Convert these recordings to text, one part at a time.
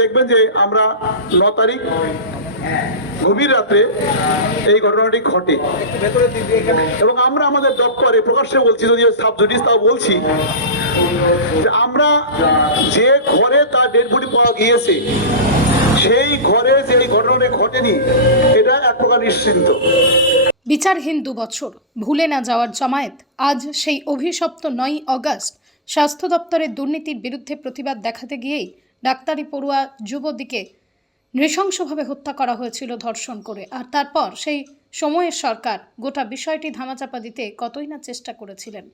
দেখবেন যে আমরা 9 তারিখ গভীর রাতে এই ঘটনাটি ঘটে এবং আমরা আমাদের দপ্তরে প্রকাশ্যে বলছি, যদিও সাব জুডিস তাও বলছি যে আমরা যে ঘরে তার ডেড বডি পাওয়া গিয়েছে সেই ঘরে যে এই ঘটনাটি ঘটেনি, এটা এক প্রকার নিশ্চিন্ত। বিচারহীন 2 বছর, ভুলে না যাওয়ার জামায়াত আজ সেই অভিশপ্ত 9 অগস্ট স্বাস্থ্য দপ্তরের দুর্নীতির বিরুদ্ধে প্রতিবাদ দেখাতে গিয়েই ডাক্তারি পড়ুয়া যুবতীকে নৃশংসভাবে হত্যা করা হয়েছিল ধর্ষণ করে। আর তারপর সেই সময়ের সরকার গোটা বিষয়টি ধামাচাপা দিতে কতই না চেষ্টা করেছিলেন।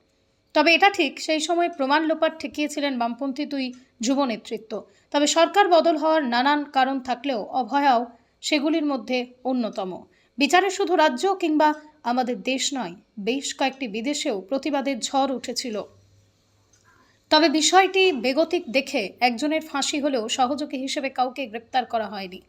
তবে এটা ঠিক, সেই সময় প্রমাণ লোপাট ঠেকিয়েছিলেন বামপন্থী 2 যুব নেতৃত্ব। তবে সরকার বদল হওয়ার নানান কারণ থাকলেও অভয়াও সেগুলির মধ্যে অন্যতম। বিচারে শুধু রাজ্য কিংবা আমাদের দেশ নয়, বেশ কয়েকটি বিদেশেও প্রতিবাদের ঝড় উঠেছিল। তবে বিষয়টি বেগতিক দেখে একজনের ফাঁসি হলেও সহযোগী হিসেবে কাউকে গ্রেপ্তার করা হয়নি।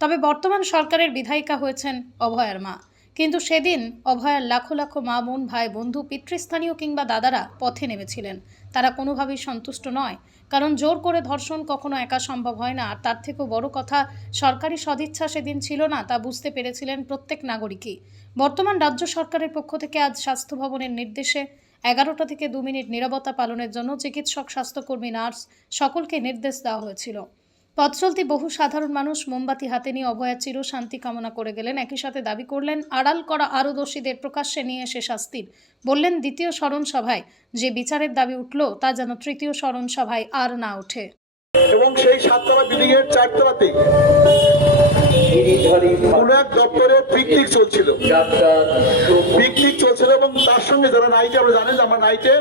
তবে বর্তমান সরকারের বিধায়িকা হয়েছেন অভয়ার মা। কিন্তু সেদিন অভয়ার লাখো লাখো মা, বোন, ভাই, বন্ধু, পিতৃস্থানীয় কিংবা দাদারা পথে নেমেছিলেন। তারা কোনোভাবেই সন্তুষ্ট নয়, কারণ জোর করে ধর্ষণ কখনো একা সম্ভব হয় না। আর তার থেকেও বড় কথা, সরকারি সদিচ্ছা সেদিন ছিল না, তা বুঝতে পেরেছিলেন প্রত্যেক নাগরিকই। বর্তমান রাজ্য সরকারের পক্ষ থেকে আজ স্বাস্থ্য ভবনের নির্দেশে 11টা থেকে 2 মিনিট নীরবতা পালনের জন্য চিকিৎসক, স্বাস্থ্যকর্মী, নার্স সকলকে নির্দেশ দেওয়া হয়েছিল। পথ চলতি বহু সাধারণ মানুষ মোমবাতি হাতে নিয়ে অভয়ার চির শান্তি কামনা করে গেলেন। একই সাথে দাবি করলেন আড়াল করা আরও দোষীদের প্রকাশ্যে নিয়ে এসে শাস্তির। বললেন দ্বিতীয় স্মরণ সভায় যে বিচারের দাবি উঠল তা যেন তৃতীয় স্মরণ সভায় আর না ওঠে। এবং সেই 7তলা বিল্ডিং এর 4তলাতে কোন এক দপ্তরে পিকনিক চলছিল এবং তার সঙ্গে যারা নাইটে, আমরা জানেন যে আমার নাইটে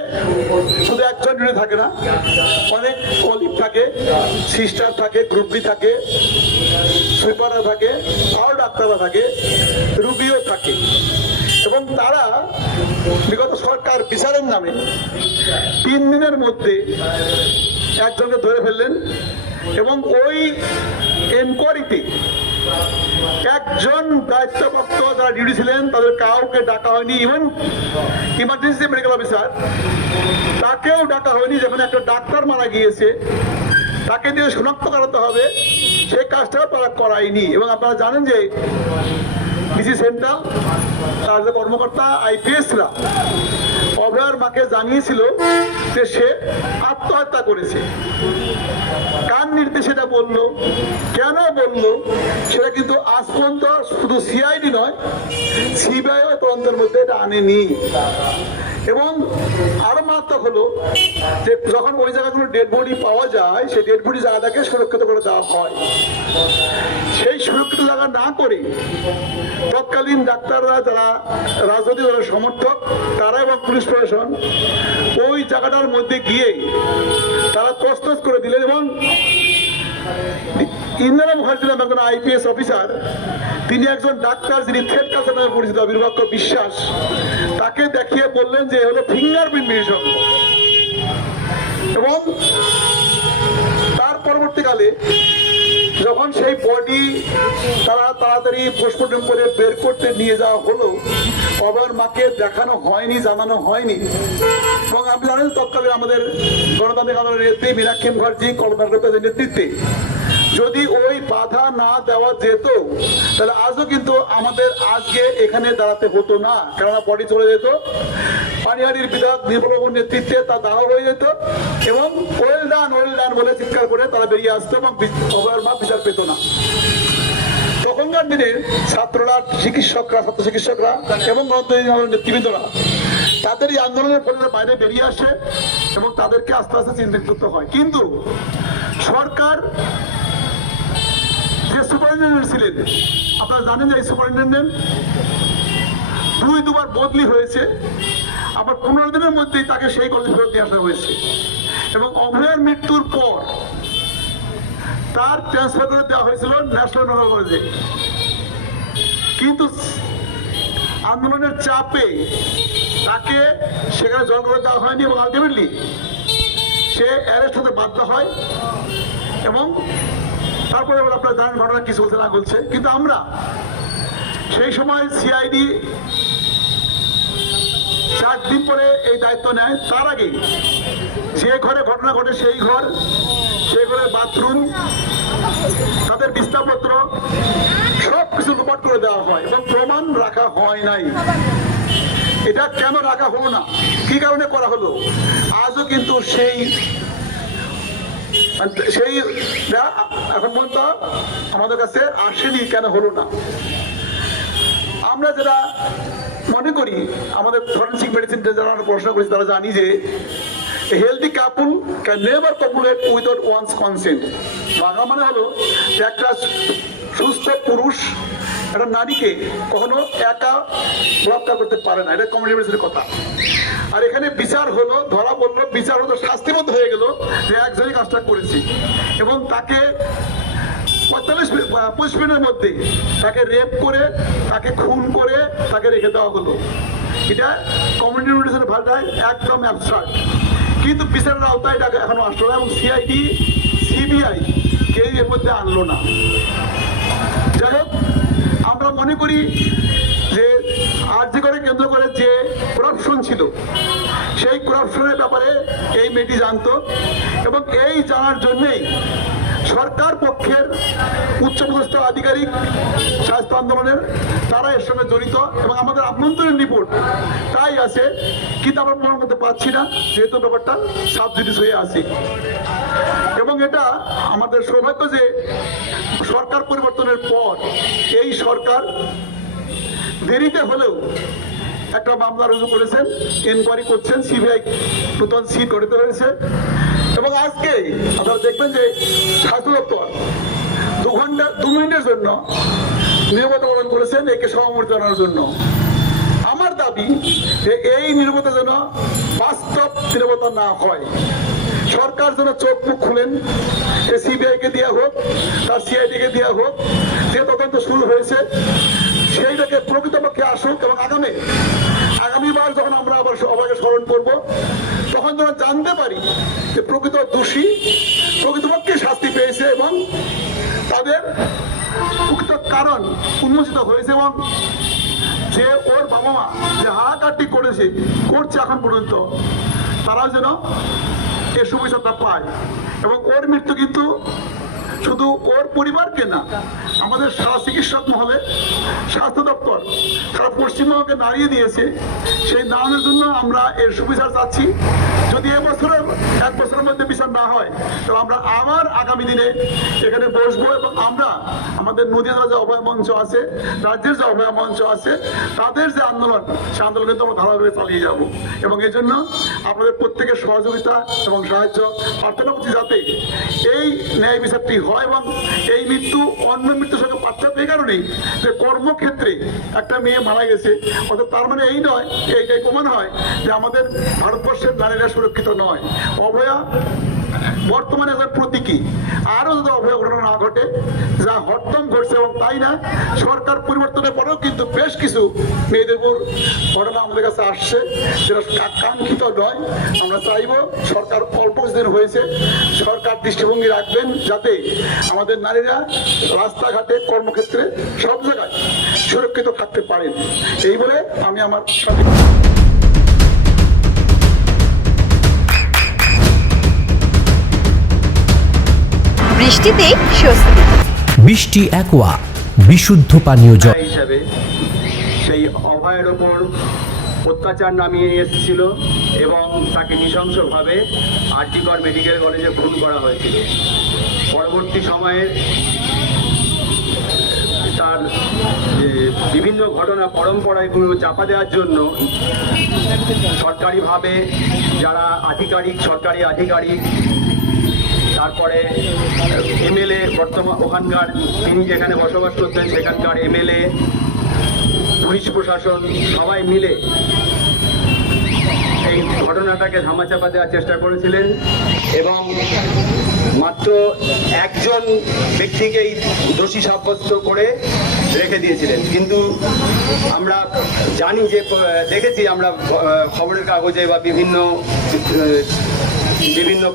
শুধু একজন ডিউটি থাকে না, অনেক কলিগ থাকে, সিস্টার থাকে, গ্রুপ বি থাকে, সুইপাররা থাকে, আর ডাক্তাররা থাকে, রুগীও থাকে। এবং তারা বিগত সরকার বিচারের নামে 3 দিনের মধ্যে একজনকে ধরে ফেললেন এবং ওই এনকোয়ারিতে একজন দায়িত্বপ্রাপ্ত যারা ডিউটি ছিলেন তাদের কাউকে ডাকা হয়নি। ইভেন ইমার্জেন্সি মেডিকেল অফিসার তাকেও ডাকা হয়নি। যেখানে একটা ডাক্তার মারা গিয়েছে তাকে দিয়ে শনাক্ত করাতে হবে, সেই কাজটাও তারা করায়নি। এবং আপনারা জানেন যে ডিসি সেন্ট্রাল তার যে কর্মকর্তা আইপিএসরা অভয়ার মাকে জানিয়েছিল যে সে আত্মহত্যা করেছে। কার নির্দেশে এটা বললো, কেন বললো, সেটা কিন্তু আজ পর্যন্ত শুধু সিআইডি নয়, সিবিআইও তদন্তের মধ্যে এটা আনেনি। এবং আরো মারাত্মক হলো যে যখন ওই জায়গাগুলো ডেড বডি পাওয়া যায়, সেই ডেড বডি জায়গাটাকে সুরক্ষিত করে দেওয়া হয়। সেই সুরক্ষিত জায়গা না করে তৎকালীন ডাক্তাররা, যারা রাজনৈতিক দলের সমর্থক, তারা এবং পুলিশ প্রশাসন ওই জায়গাটার মধ্যে গিয়ে তারা তছনছ করে দিলেন। এবং ইন্দিরা মুখার্জি নামে একজন আইপিএস অফিসার, তিনি একজন ডাক্তার যিনি থ্রেড কালচার নামে পরিচিত, বিরূপাক্ষ বিশ্বাস, তাকে দেখিয়ে বললেন যে হলো ফিঙ্গারপ্রিন্ট বিশেষজ্ঞ। এবং তার পরবর্তীকালে যখন সেই বডি তারা তাড়াতাড়ি পোস্টমর্টম করে বের করতে নিয়ে যাওয়া হলো, অভয়ার মাকে দেখানো হয়নি, জানানো হয়নি। এবং আপনি জানেন তৎকালীন আমাদের গণতান্ত্রিক আন্দোলনের নেত্রী মীনাক্ষী মুখার্জি, কল্পনা লোপেজের নেতৃত্বে যদি ওই বাধা না দেওয়া যেত তাহলে আজও কিন্তু আমাদের আজকে এখানে দাঁড়াতে হতো না। কেননা বডি চলে যেত, পানিহাটির বিধায়ক নির্মলবাবুর নেতৃত্বে তা দাহ হয়ে যেত এবং ওয়েল ডান বলে চিৎকার করে তারা বেরিয়ে আসতো এবং অভয়ার মা বিচার পেত না। তখনকার দিনে ছাত্ররা, চিকিৎসকরা, ছাত্র চিকিৎসকরা এবং নেতৃবৃন্দরা তাদের এই আন্দোলনের ফলে বাইরে বেরিয়ে আসে এবং তাদেরকে আস্তে আস্তে চিহ্নিত করতে হয়। কিন্তু সরকার যে সুপারিনটেন্ডেন্ট ছিলেন, আপনারা জানেন যে এই সুপারিনটেন্ডেন্ট 2 বার বদলি হয়েছে, আবার 15 দিনের মধ্যেই তাকে সেই কলেজে ফেরত নিয়ে আসা হয়েছে। এবং অভয়ের মৃত্যুর পর তার ট্রান্সফার করে দেওয়া হয়েছিল ন্যাশনাল মেডিকেল কলেজে। কিন্তু আন্দোলনের চাপে তাকে সেখানে জয়েন করে দেওয়া হয়নি এবং আলটিমেটলি সে অ্যারেস্ট হতে বাধ্য হয়। এবং তারপরে আপনারা জানেন ঘটনা কি চলছে না বলছে। কিন্তু আমরা সেই সময় সিআইডি 4 দিন পরে এই দায়িত্ব নেয়। তার আগে যে ঘরে ঘটনা ঘটে সেই ঘরের বাথরুম ময়নাপত্র সব কিছু লোপাট করে দেওয়া হয় এবং প্রমাণ রাখা হয় নাই। এটা কেন রাখা হলো না, কি কারণে করা হলো, আজও কিন্তু সেই এখন পর্যন্ত আমাদের কাছে আসেনি। কেন হলো না? আমরা যারা মনে করি, আমাদের ফরেন্সিক মেডিসিন যারা আমরা পড়াশোনা করেছি তারা জানি যে healthy couple can never copulate without one's consent. Bangla মানে হলো যে একটা সুস্থ পুরুষ একটা নারীকে কখনো একা বলাৎকার করতে পারে না। এটা কমিউনিটির কথা। আর এখানে বিচার হলো, ধরা পড়লো, বিচার হলো, শাস্তিবদ্ধ হয়ে গেল যে একজনই কাজটা করেছি এবং তাকে 45-25 মিনিটের মধ্যে তাকে রেপ করে, তাকে খুন করে, তাকে রেখে দেওয়া হলো। এটা কমিউনিটি নোটিশের ভাষায় একদম অ্যাবসার্ড। কিন্তু বিচারের আওতায় এটাকে এখনো আসলো না এবং সিআইডি সিবিআই কেউ এর মধ্যে আনলো না। যাই হোক, আমরা মনে করি যে আরজি করে কেন্দ্র করে যে করাপশন ছিল, সেই করাপশনের ব্যাপারে এই মেয়েটি জানতো এবং এই জানার জন্যেই সরকার পক্ষের উচ্চপদস্থ আধিকারিক স্বাস্থ্য আন্দোলনের তারা এর সঙ্গে জড়িত এবং আমাদের আভ্যন্তরীণ রিপোর্ট তাই আছে, কিন্তু আমরা প্রমাণ করতে পারছি না যেহেতু ব্যাপারটা সাবজুডিস হয়ে আছে। এবং এটা আমাদের সৌভাগ্য যে সরকার পরিবর্তনের পর এই সরকার দেরিতে হলেও একটা মামলা রুজু করেছেন, এনকোয়ারি করছেন, সিবিআই নতুন সিট গঠিত হয়েছে এবং আজকে আপনারা দেখবেন যে স্বাস্থ্য দপ্তর 2 মিনিটের জন্য নিরাপত্তা পালন করেছেন একে সমাবর্তন জানানোর জন্য। আমার দাবি যে এই নিরাপত্তা যেন বাস্তব নিরাপত্তা না হয়। সরকার যেন চোখ মুখ খুলেন, সিবিআই কে দেওয়া হোক, তার সিআইডি কে দেওয়া হোক, যে তদন্ত শুরু হয়েছে সেইটাকে প্রকৃতপক্ষে আসুক এবং আগামীবার যখন আমরা আবার সবাইকে স্মরণ করব তখন যেন জানতে পারি যে প্রকৃত দোষী প্রকৃতপক্ষে শাস্তি পেয়েছে এবং তাদের প্রকৃত কারণ উন্মোচিত হয়েছে এবং যে ওর বাবা মা যে হাহাকারটি করছে এখন পর্যন্ত তারাও যেন এর সুবিচারটা পায়। এবং ওর মৃত্যু কিন্তু শুধু ওর পরিবারকে না, আমাদের সারা চিকিৎসক মহলে, স্বাস্থ্য দপ্তর সারা পশ্চিমবঙ্গকে নাড়িয়ে দিয়েছে। সেই নাড়ানোর জন্য আমরা এর সুবিচার চাচ্ছি। যদি এক বছরের মধ্যে বিচার না হয় তাহলে আমরা আবার আগামী দিনে এখানে বসবো এবং আমরা আমাদের নদীয়া যে অভয় মঞ্চ আছে, রাজ্যের যে অভয় মঞ্চ আছে, তাদের যে আন্দোলন, সে আন্দোলন কিন্তু আমরা ধারাবাহিকভাবে চালিয়ে যাব এবং এই জন্য আপনাদের প্রত্যেকের সহযোগিতা এবং সাহায্য প্রার্থনা করছি যাতে এই ন্যায় বিচারটি হয় এবং এই মৃত্যু অন্য মৃত্যুর সঙ্গে পার্থক্য এই কারণেই যে কর্মক্ষেত্রে একটা মেয়ে মারা গেছে, অর্থাৎ তার মানে এই নয়, এইটাই প্রমাণ হয় যে আমাদের ভারতবর্ষের নারীরা সুরক্ষিত নয়। অভয়া বর্তমানে একটা প্রতীকী। আরো যদি অভয়া ঘটনা না ঘটে, যা হরদম ঘটছে এবং তাই না, সরকার পরিবর্তনের পরেও কিন্তু বেশ কিছু মেয়েদের উপর ঘটনা আমাদের কাছে আসছে যেটা কাঙ্ক্ষিত নয়। আমরা চাইব সরকার অল্প কিছুদিন হয়েছে, সরকার দৃষ্টিভঙ্গি রাখবেন যাতে আমাদের নারীরা রাস্তাঘাটে, কর্মক্ষেত্রে সব জায়গায় সুরক্ষিত থাকতে পারেন। এই বলে আমি আমার সাথে বৃষ্টিতে স্বস্তি। বৃষ্টি অ্যাকোয়া বিশুদ্ধ পানীয় জল হিসাবে সেই অভয়ের ওপর অত্যাচার নামিয়ে এসেছিল এবং তাকে নৃশংসভাবে আরজিকর মেডিকেল কলেজে খুন করা হয়েছিল। পরবর্তী সময়ে তার বিভিন্ন ঘটনা পরম্পরাগুলো চাপা দেওয়ার জন্য সরকারিভাবে যারা সরকারি আধিকারিক, তারপরে এমএলএ, বর্তমান ওখানকার তিনি যেখানে বসবাস করতেন সেখানকার এমএলএ, পুলিশ প্রশাসন সবাই মিলে এই ঘটনাটাকে ধামাচাপা দেওয়ার চেষ্টা করেছিলেন এবং মাত্র একজন ব্যক্তিকেই দোষী সাব্যস্ত করে রেখে দিয়েছিলেন। কিন্তু আমরা জানি যে, দেখেছি আমরা খবরের কাগজে বা বিভিন্ন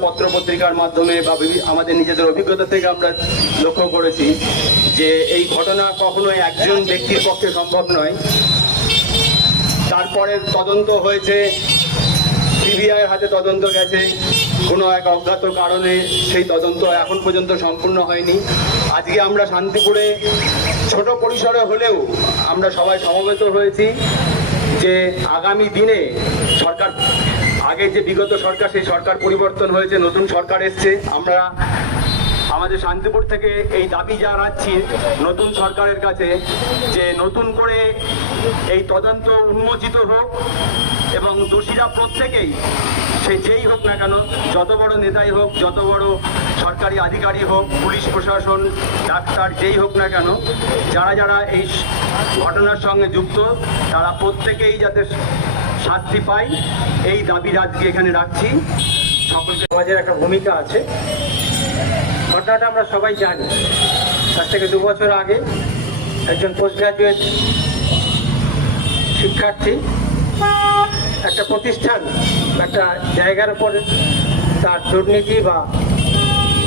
পত্র পত্রিকার মাধ্যমে বা আমাদের নিজেদের অভিজ্ঞতা থেকে আমরা লক্ষ্য করেছি যে এই ঘটনা কখনোই একজন ব্যক্তির পক্ষে সম্ভব নয়। তারপরে তদন্ত হয়েছে, সিবিআই হাতে তদন্ত গেছে, কোনো এক অজ্ঞাত কারণে সেই তদন্ত এখন পর্যন্ত সম্পূর্ণ হয়নি। আজকে আমরা শান্তিপুরে ছোট পরিসরে হলেও আমরা সবাই সমবেত হয়েছি যে আগামী দিনে সরকার, আগে যে বিগত সরকার, সেই সরকার পরিবর্তন হয়েছে, নতুন সরকার এসছে। আমরা আমাদের শান্তিপুর থেকে এই দাবি জানাচ্ছি নতুন সরকারের কাছে যে নতুন করে এই তদন্ত উন্মোচিত হোক এবং দোষীরা প্রত্যেকেই, সে যেই হোক না কেন, যত বড় নেতাই হোক, যত বড় সরকারি আধিকারিক হোক, পুলিশ প্রশাসন, ডাক্তার, যেই হোক না কেন, যারা যারা এই ঘটনার সঙ্গে যুক্ত তারা প্রত্যেকেই যাতে শাস্তি পায়, এই দাবি আজকে এখানে রাখছি। সকলকে সমাজের একটা ভূমিকা আছে। ঘটনাটা আমরা সবাই জানি। আজ থেকে 2 বছর আগে একজন পোস্ট গ্রাজুয়েট শিক্ষার্থী একটা প্রতিষ্ঠান, একটা জায়গার উপরে তার দুর্নীতি বা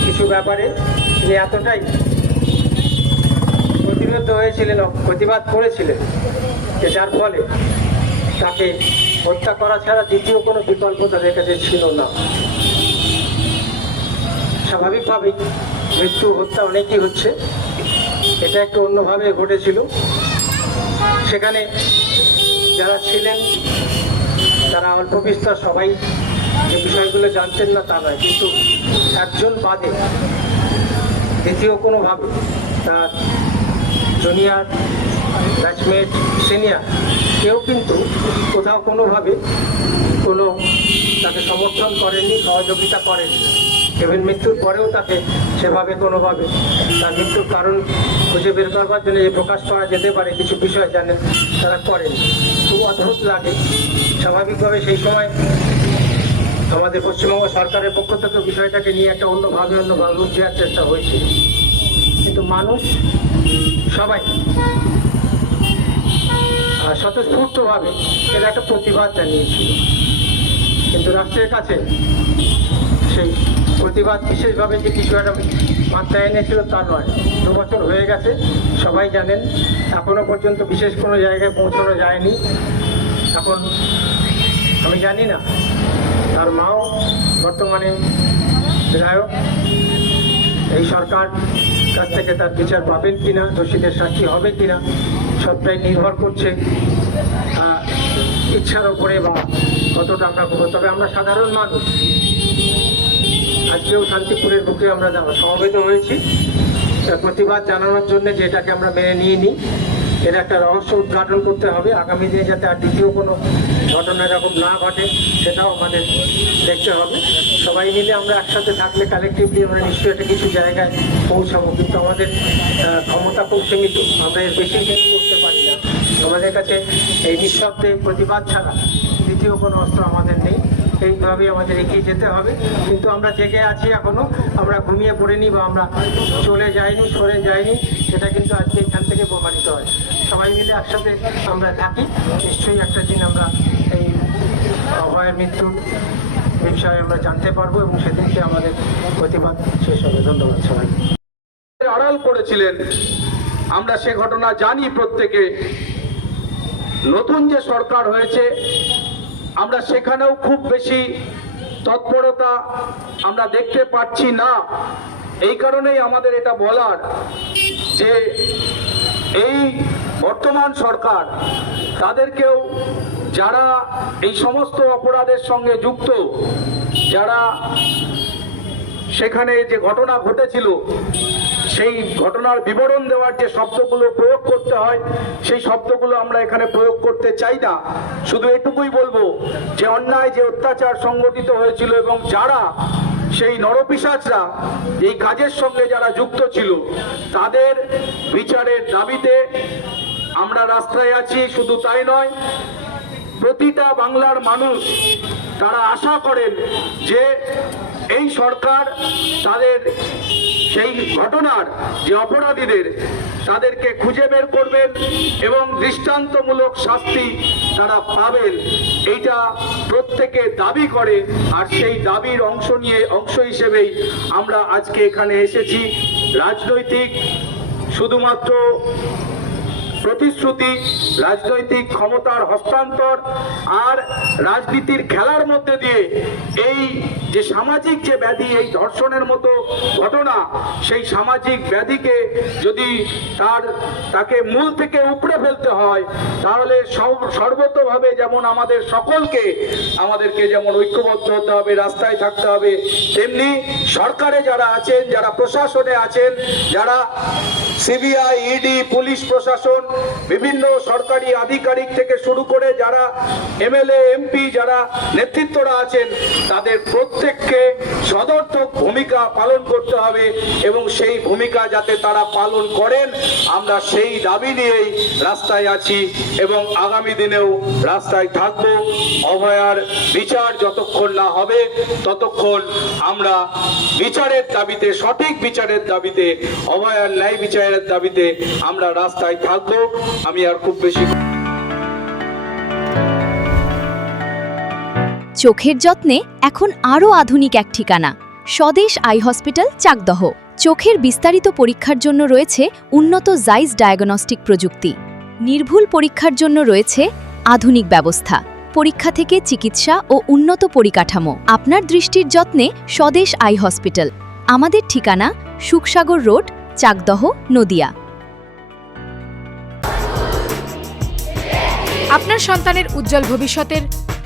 কিছু ব্যাপারে তিনি এতটাই প্রতিরোধ হয়েছিলেন, প্রতিবাদ করেছিলেন, যে যার ফলে তাকে হত্যা করা ছাড়া দ্বিতীয় কোনো বিকল্প তাদের কাছে ছিল না। স্বাভাবিকভাবেই মৃত্যু, হত্যা অনেকই হচ্ছে, এটা একটু অন্যভাবে ঘটেছিল। সেখানে যারা ছিলেন তারা অল্প বিস্তর সবাই যে বিষয়গুলো জানতেন না তা নয়, কিন্তু একজন বাদে দ্বিতীয় কোনোভাবে তার জুনিয়র, ব্যাচমেট, সিনিয়র কেউ কিন্তু কোথাও কোনোভাবে কোনো তাকে সমর্থন করেননি, সহযোগিতা করেননি। ইভেন মৃত্যুর পরেও তাকে সেভাবে কোনোভাবে তার মৃত্যুর কারণ খুঁজে বের করবার জন্য যে প্রকাশ করা যেতে পারে কিছু বিষয় জানেন, তারা করেন। খুব অদ্ভুত লাগে। স্বাভাবিকভাবে সেই সময় আমাদের পশ্চিমবঙ্গ সরকারের পক্ষ থেকে বিষয়টাকে নিয়ে একটা অন্যভাবে দেওয়ার চেষ্টা হয়েছিল, কিন্তু মানুষ সবাই স্বতঃস্ফূর্তভাবে এর একটা প্রতিবাদ জানিয়েছিল। কিন্তু রাষ্ট্রের কাছে সেই প্রতিবাদ বিশেষভাবে যে কিছু একটা বার্তা এনেছিল তা নয়। 2 বছর হয়ে গেছে, সবাই জানেন, এখনো পর্যন্ত বিশেষ কোনো জায়গায় পৌঁছানো যায়নি। এখন আমি জানি না তার মাও বর্তমানে বিধায়ক, এই সরকার কাছ থেকে তার বিচার পাবেন কিনা, দোষীদের শাস্তি হবে কিনা, সবটাই নির্ভর করছে ইচ্ছার ওপরে বা কতটা আমরা করবো। তবে আমরা সাধারণ মানুষ আজকেও শান্তিপুরের বুকে আমরা সমবেত হয়েছি প্রতিবাদ জানানোর জন্য, যে এটাকে আমরা মেনে নিয়ে নিই। এর একটা রহস্য উদ্ঘাটন করতে হবে। আগামী দিনে যাতে আর দ্বিতীয় কোনো ঘটনা এরকম না ঘটে সেটাও আমাদের দেখতে হবে। সবাই মিলে আমরা একসাথে থাকলে কালেকটিভলি আমরা নিশ্চয়ই একটা কিছু জায়গায় পৌঁছাবো, কিন্তু আমাদের ক্ষমতা খুব সীমিত, আমরা এর বেশি কিছু করতে পারি না। আমাদের কাছে এই নিঃশব্দে প্রতিবাদ ছাড়া দ্বিতীয় কোনো অস্ত্র আমাদের নেই। এইভাবেই আমাদের এগিয়ে যেতে হবে। কিন্তু আমরা জেগে আছি এখনো, আমরা ঘুমিয়ে পড়িনি বা আমরা চলে যাইনি, সরে যাইনি, সেটা কিন্তু আজকে এখান থেকে প্রমাণিত হয়। সবাই মিলে একসাথে আমরা থাকি, নিশ্চয়ই একটা দিন আমরা এই অভয়ের মৃত্যুর বিষয়ে আমরা জানতে পারবো এবং সেদিনকে আমাদের প্রতিবাদ শেষ হবে। ধন্যবাদ সবাই। আড়াল করেছিলেন, আমরা সে ঘটনা জানি প্রত্যেকে। নতুন যে সরকার হয়েছে আমরা সেখানেও খুব বেশি তৎপরতা আমরা দেখতে পাচ্ছি না। এই কারণেই আমাদের এটা বলার যে এই বর্তমান সরকার তাদেরকেও, যারা এই সমস্ত অপরাধের সঙ্গে যুক্ত, যারা সেখানে যে ঘটনা ঘটেছিল সেই ঘটনার বিবরণ দেওয়ার যে শব্দগুলো প্রয়োগ করতে হয় সেই শব্দগুলো আমরা এখানে প্রয়োগ করতে চাই না। শুধু এটুকুই বলবো যে অন্যায়, যে অত্যাচার সংগঠিত হয়েছিল এবং যারা সেই নরপিশাচরা এই কাজের সঙ্গে যারা যুক্ত ছিল তাদের বিচারের দাবিতে আমরা রাস্তায় আছি। শুধু তাই নয়, প্রতিটা বাংলার মানুষ তারা আশা করেন যে এই সরকার তাদের সেই ঘটনার যে অপরাধীদের তাদেরকে খুঁজে বের করবেন এবং দৃষ্টান্তমূলক শাস্তি তারা পাবেন, এইটা প্রত্যেকে দাবি করে। আর সেই দাবির অংশ হিসেবেই আমরা আজকে এখানে এসেছি। রাজনৈতিক শুধুমাত্র প্রতিশ্রুতি, রাজনৈতিক ক্ষমতার হস্তান্তর আর রাজনীতির খেলার মধ্যে দিয়ে এই যে সামাজিক যে ব্যাধি, এই ধর্ষণের মতো ঘটনা, সেই সামাজিক ব্যাধিকে যদি তাকে মূল থেকে উপড়ে ফেলতে হয়, তাহলে সর্বতোভাবে যেমন আমাদেরকে যেমন ঐক্যবদ্ধ হতে হবে, রাস্তায় থাকতে হবে, তেমনি সরকারে যারা আছেন, যারা প্রশাসনে আছেন, যারা সিবিআই, ইডি, পুলিশ প্রশাসন, বিভিন্ন সরকারি আধিকারিক থেকে শুরু করে যারা এমএলএ, এমপি, যারা নেতৃত্বরা আছেন, তাদের প্রত্যেককে সদর্থক ভূমিকা পালন করতে হবে এবং সেই ভূমিকা যাতে তারা পালন করেন, আমরা সেই দাবি নিয়েই রাস্তায় আছি এবং আগামী দিনেও রাস্তায় থাকব। অভয়ার বিচার যতক্ষণ না হবে ততক্ষণ আমরা বিচারের দাবিতে, সঠিক বিচারের দাবিতে, অভয়ার ন্যায় বিচারের দাবিতে আমরা রাস্তায় থাকব। আমি আর খুব বেশি চোখের যত্নে এখন আরও আধুনিক এক ঠিকানা, স্বদেশ আই হসপিটাল, চাকদহ। চোখের বিস্তারিত পরীক্ষার জন্য রয়েছে উন্নত জাইস ডায়াগনস্টিক প্রযুক্তি। নির্ভুল পরীক্ষার জন্য রয়েছে আধুনিক ব্যবস্থা, পরীক্ষা থেকে চিকিৎসা ও উন্নত পরিকাঠামো। আপনার দৃষ্টির যত্নে স্বদেশ আই হসপিটাল। আমাদের ঠিকানা সুখসাগর রোড, চাকদহ, নদিয়া। আপনার সন্তানের উজ্জ্বল ভবিষ্যতের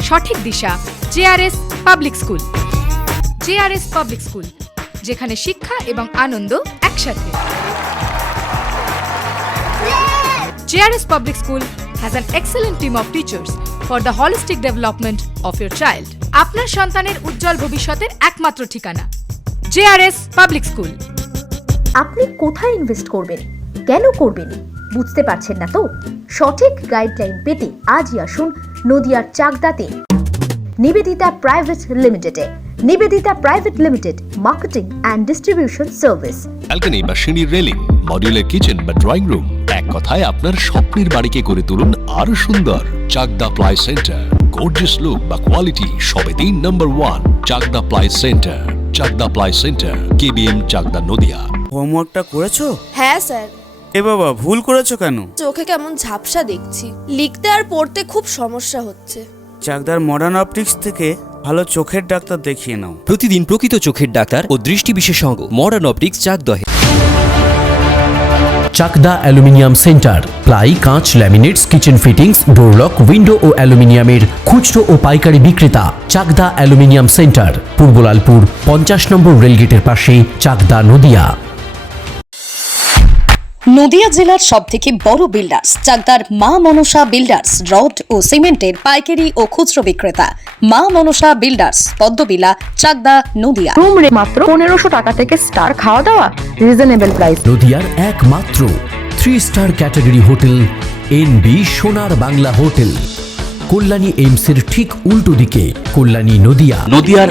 সঠিক দিশা JRS public school. JRS public school, যেখানে শিক্ষা এবং আনন্দ একসাথে। JRS public school has an excellent team of teachers for the holistic development of your child. আপনার সন্তানের উজ্জ্বল ভবিষ্যতের একমাত্র ঠিকানা জেআরএস পাবলিক স্কুল। আপনি কোথায় ইনভেস্ট করবেন, কেন করবেন, বুঝতে পারছেন না তো? সঠিক গাইডলাইন পেতে আজই আসুন নদিয়ার চাকদাতে নিবেদিতা প্রাইভেট লিমিটেডে। Nivedita private limited, marketing and distribution service. Balcony বা সিঁড়ির রেলিং, মডিউলার কিচেন বা ড্রয়িং রুম, এক কথায় আপনার স্বপ্নের বাড়িকে করে তুলুন আরো সুন্দর। Chakda ply centre, gorgeous look বা কোয়ালিটি সবে 3 নম্বর 1 Chakda ply centre. Chakda ply centre, KBM, Chakda, Nadia. হোমওয়ার্কটা করেছো? হ্যাঁ স্যার। এ বাবা, ভুল করেছো কেন? চোখে কেমন ঝাপসা দেখছি, লিখতে আর পড়তে খুব সমস্যা হচ্ছে। চাকদার মডার্ন অপটিক্স থেকে ভালো চোখের ডাক্তার দেখিয়ে নাও। প্রতিদিন প্রকৃত চোখের ডাক্তার ও দৃষ্টি বিশেষজ্ঞ মডার্ন অপটিক্স, চাকদহে। চাকদা অ্যালুমিনিয়াম সেন্টার, প্লাই, কাঁচ, laminates, kitchen fittings, door lock, window ও অ্যালুমিনিয়ামের খুচরো ও পাইকারি বিক্রেতা। চাকদা অ্যালুমিনিয়াম সেন্টার, পূর্বলালপুর 50 নম্বর রেলগেটের পাশে, চাকদা, নদিয়া। নদিয়া জেলার সবথেকে বড় বিল্ডার্স চাকদার মা মনসা বিল্ডার্স, রড ও সিমেন্টের পাইকারি ও খুচরো বিক্রেতা। মা মনসা বিল্ডার্স, পদ্মবিলা, চাকদা, নদিয়া। রুম রে মাত্র 1500 টাকা থেকে স্টার, খাওয়া দাওয়া রিজনেবল প্রাইস। নদিয়ার একমাত্র 3 স্টার ক্যাটাগরি হোটেল এনবি সোনার বাংলা হোটেল, কল্যাণী এইমসের ঠিক উল্টো দিকে, কল্যাণী, নদিয়া। নদিয়ার